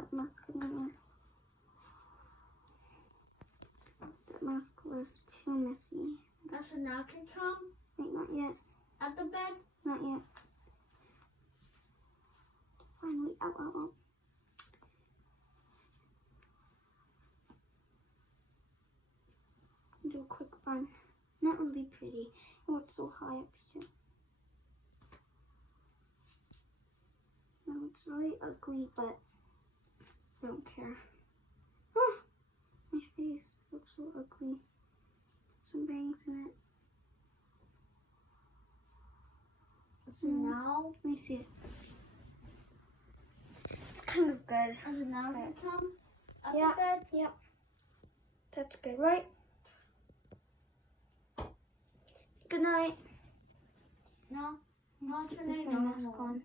that mask anymore. That mask was too messy. Astronaut can come? Wait, not yet. At the bed? Not yet. Finally, ow. Do a quick bun. Not really pretty. Oh, it's so high up here. No, it's really ugly, but I don't care. Oh, my face looks so ugly. Some bangs in it. So now? Let me see it. It's kind of good. Astronaut can come? At Yeah, the bed? yep. That's good, right? Good night. No. Let me Not see, today, put my no mask more. on.